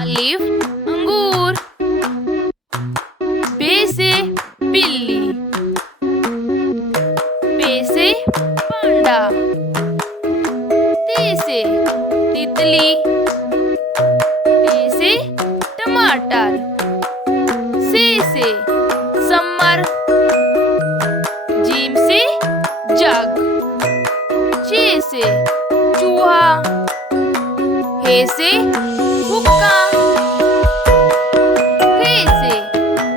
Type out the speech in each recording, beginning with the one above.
अलिफ अंगूर, बे से बिल्ली, पे से पांडा, ती से तितली, टे से टमाटर, से समर, जीम से जग, चे से चूहा, हे से हुक्का, हे से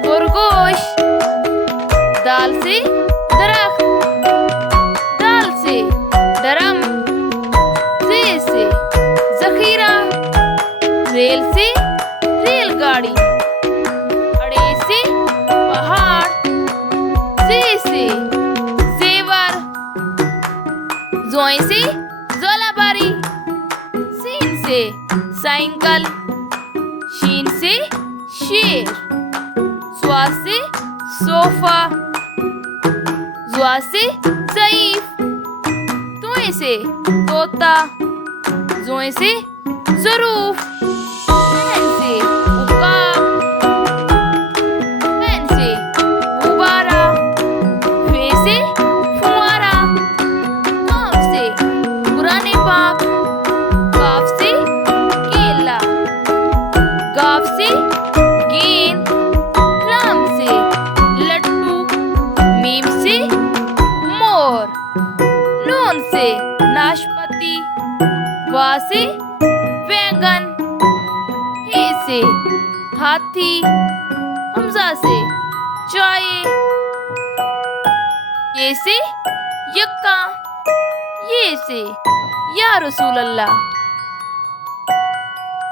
खरगोश, दाल से दरख्त, दाल से ड्रम, से जखीरा, रेल से रेलगाड़ी, अड़े से पहाड़, से जेवर, जोए से जोलाबारी, सीन से साइकिल, शीन से शेर, स्वा से सोफा, जुआ से ज़ईफ, तुए से तोता, जोए से ज़रूफ, पैन से उकाब, पैन से गुब्बारा, फे से फुआरा, काफ से कुरान पाक, काफ से केला, गाफ से गेंद, लाम से लट्टू, मीम से मोर, नून से नाशपाती, वा से वैगन, हे से हाथी, हमजा से चाय, ये से यक्का, ये से या रसूल अल्लाह।